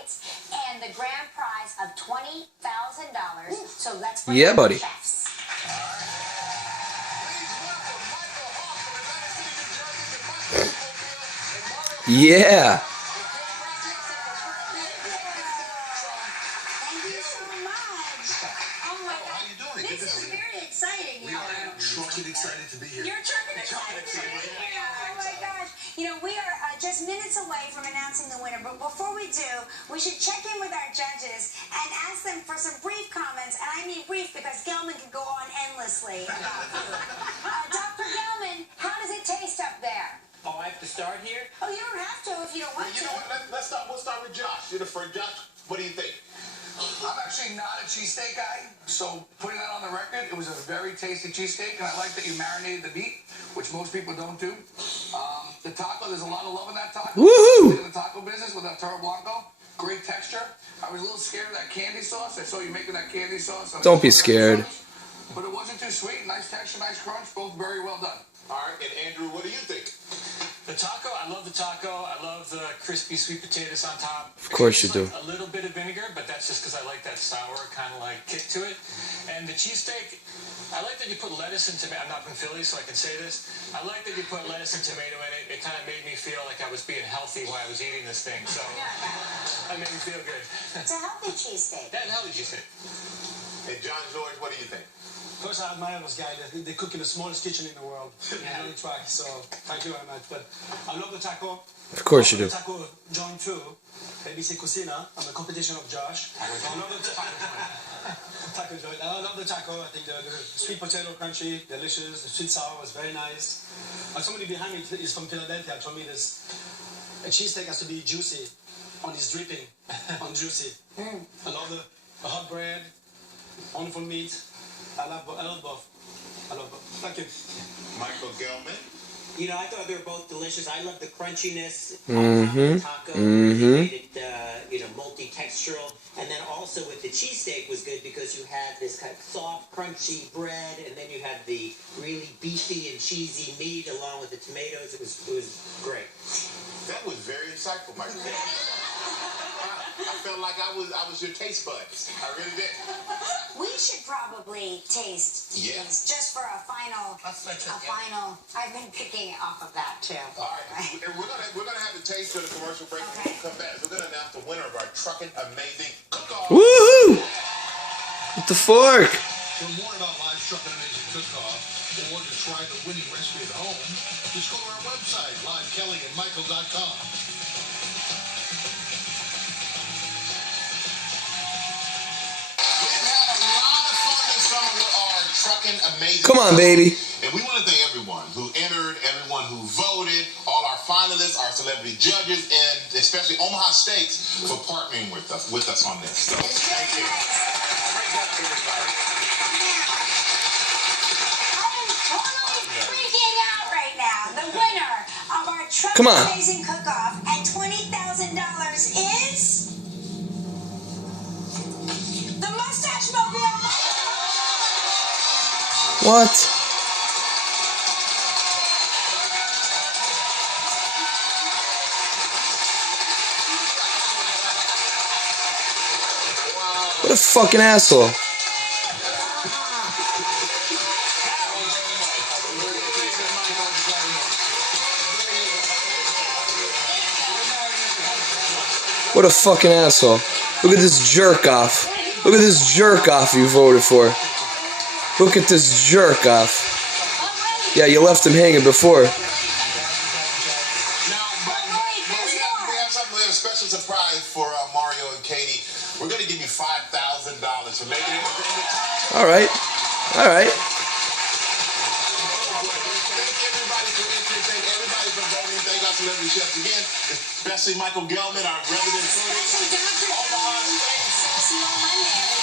bites and the grand prize of $20,000. So let's bring yeah, buddy. chefs. Yeah. Thank you so much. Oh my God. How you doing? This is very exciting. We are trucking excited to be here. You're trucking excited to be here. Oh my gosh. You know, we are just minutes away from announcing the winner. But before we do, we should check in with our judges and ask them for some brief comments. And I mean brief because Gelman can go on endlessly about food. Dr. Gelman, how does it taste up there? Oh, I have to start here? Oh, you don't have to if you don't want You know what? We'll start with Josh. You're the first. Josh, what do you think? I'm actually not a cheesesteak guy, so putting that on the record, it was a very tasty cheesesteak, and I like that you marinated the meat, which most people don't do. The taco, there's a lot of love in that taco. Woohoo! In the taco business with that Toro Blanco, great texture. I was a little scared of that candy sauce. I saw you making that candy sauce. Don't be scared. But it wasn't too sweet. Nice texture, nice crunch. Both very well done. All right, and Andrew, what do you think? The taco, I love the taco. I love the crispy sweet potatoes on top. Of course you do. A little bit of vinegar, but that's just because I like that sour kind of like kick to it. And the cheesesteak, I like that you put lettuce and tomato. I'm not from Philly, so I can say this. I like that you put lettuce and tomato in it. It kind of made me feel like I was being healthy while I was eating this thing. So that made me feel good. It's a healthy cheesesteak. That healthy cheesesteak. And John George, what do you think? First, I admire this guy. They cook in the smallest kitchen in the world. Yeah. Really try. So thank you very much. But I love the taco. Of course you do. The taco joint too. ABC Cucina. I'm a competition of Josh. I love the taco joint. I love the taco. I think the sweet potato crunchy, delicious. The sweet sour was very nice. Somebody behind me is from Philadelphia. Told me this. A cheesesteak has to be juicy on his dripping, on juicy. I love the hot bread, wonderful meat. I love both. I love both. Thank you. Michael Gelman. You know, I thought they were both delicious. I love the crunchiness on top of the taco. It made it, multi-textural. And then also with the cheesesteak was good because you had this kind of soft, crunchy bread, and then you had the really beefy and cheesy meat along with the tomatoes. It was great. That was very insightful, Michael. I felt like I was your taste buds. I really did. We should probably taste these just for a final. I've been picking off of that too. All right, and we're gonna have the taste of the commercial break. Okay. When we come back, we're gonna announce the winner of our trucking amazing cook-off. Woohoo! With the fork. For more about live trucking amazing cook-off, or to try the winning recipe at home, just go to our website, livekellyandmichael.com. Come on, baby. And we want to thank everyone who entered, everyone who voted, all our finalists, our celebrity judges, and especially Omaha Steaks for partnering with us on this. So, thank you. I am totally freaking out right now. The winner of our Come on. amazing cook-off at $20,000 is the Mustache Mobile. What? What a fucking asshole. What a fucking asshole. Look at this jerk off. Look at this jerk off you voted for. Look at this jerk off. Yeah, you left him hanging before. We have a special surprise for Mario and Katie. We're going to give you $5,000 for making it within the time. All right. All right. Thank everybody for entering. Thank everybody for voting. Thank our celebrity chefs again, especially Michael Gelman, our resident foodie. Special Dr. Omaha Steaks. See you on Monday.